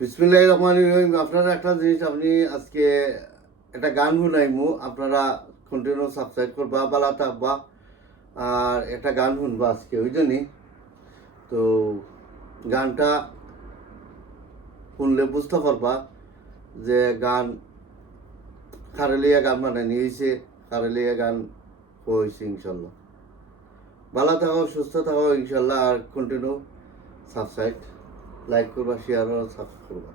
বিসমিল্লাহির রহমানির রহিম। আপনারা একটা জিনিস আপনি আজকে একটা গান শুনাইমু, আপনারা কন্টিনিউ সাবস্ক্রাইব করবা, বালা থাকবা আর একটা গান শুনবা আজকে, বুঝলি? তো গানটা শুনলে বুঝতে পারবা যে গান খারেলিয়া গান মানে নিয়েছে, খারেলিয়া গান হয়েছে। ইনশাল্লাহ ভালো থাকো, সুস্থ থাকো ইনশাল্লাহ। আর কন্টিনিউ সাবস্ক্রাইব, লাইক করবা, শেয়ার আর সাবস্ক্রাইব করবা।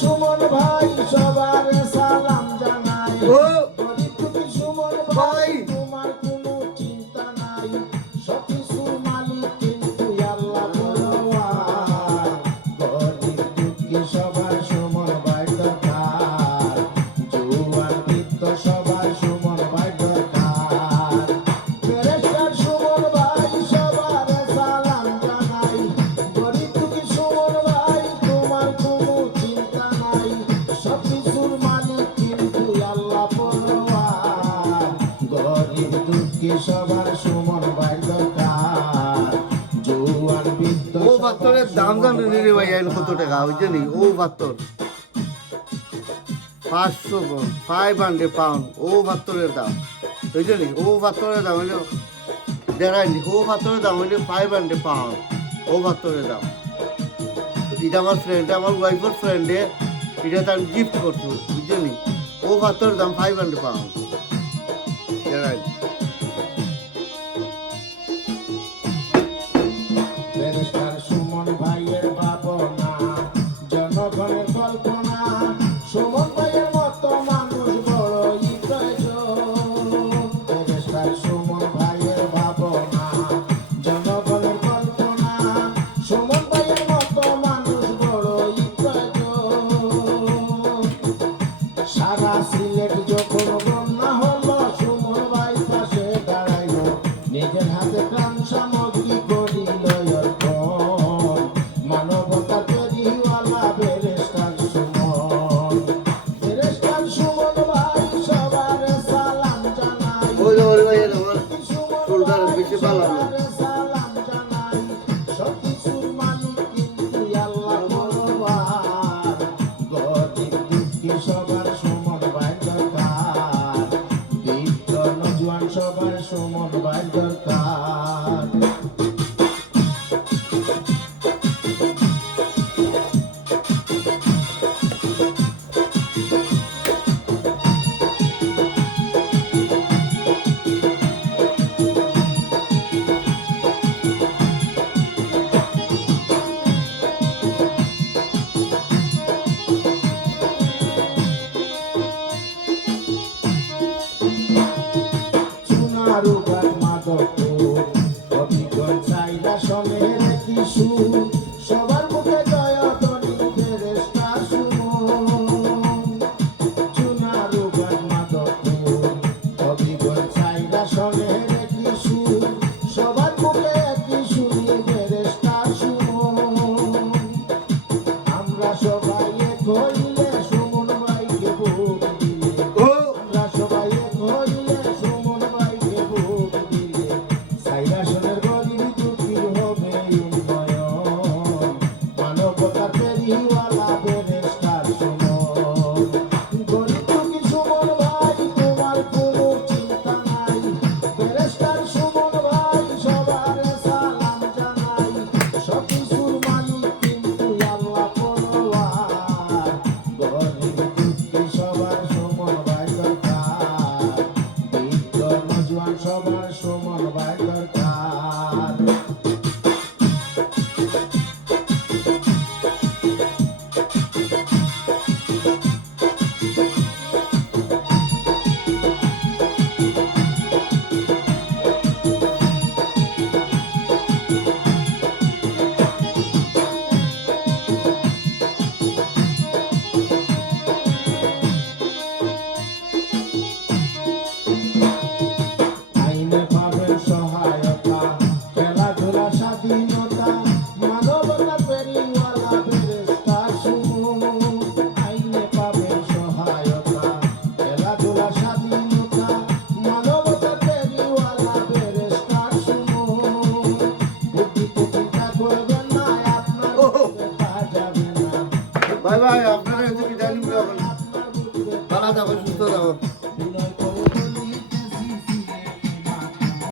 সুমন ভাই সবার সালাম জানাই, তুমি সুমন ভাই তোমার কোনো চিন্তা নাই, সবকিছুর মালিক কিন্তু আল্লাহ পরোয়ার, গরিব দুঃখী সবার সুমন ভাই দরকার, জোয়ান বৃদ্ধ সবার সুমন ভাই দরকার, ফেরেশতার সুমন ভাই সবার সালাম জানাই, গরিব দুঃখী সুমন ভাই তোমার কোনো চিন্তা নাই, সবকিছুর মালিক কিন্তু আল্লাহ পরোয়ার, গরিব দুঃখী সবার সুমন ভাই দরকার, জোয়ান বৃদ্ধ ও পাত্তরের দাম জানি রে ভাই, আইন কত টাকা বুঝলি? ও পাত্তর 500 পাউন্ড ও পাত্তরের দাম, বুঝলি? ও পাত্তরের দাম হইলো দেড়াইনি, ও পাত্তরের দাম হইলো 500 পাউন্ড, ও পাত্তরের দাম। এটা আমার ফ্রেন্ড, আমার ওয়াইফের ফ্রেন্ডে এটা তার গিফট করতো, বুঝলি? ও পাত্তরের দাম 500 পাউন্ড দেড়াইনি। ফেরেশতার সুমন ভাইয়ের ভাবনা, জনগণের কল্পনা, সুমন ভাইয়ের মতো মানুষ বড়ই প্রয়োজন, ফেরেশতার সুমন ভাইয়ের ভাবনা, জনগণের কল্পনা, সুমন ভাইয়ের মতো মানুষ বড়ই প্রয়োজন, সারা সিলেট যখন বন্যা হলো সুমন ভাই পাশে দাঁড়াইল, নিজের হাতে ত্রাণ সামগ্রী করিল অর্পণ, মানবতার তৈরিওয়ালা ফেরেশতার সুমন, ফেরেশতার সুমন ভাই সবার সালাম জানাই, ওই যে ওর ভাইয়ের আমার সুমন শোল্ডার ভাই বেশি ভালো না। সবার সালাম জানাই, সবকিছুর মালিক কিন্তু আল্লাহ পরোয়ার, গরিব দুঃখী সবার সুমন ভাই দরকার, বৃদ্ধ নজওয়ান সবার সুমন ভাই দরকার। সোনারুঘাট মাধবপুর ভাই আপনারা যদি বিদায় নিতে হবে ভালো থাকো সুস্থ থাকো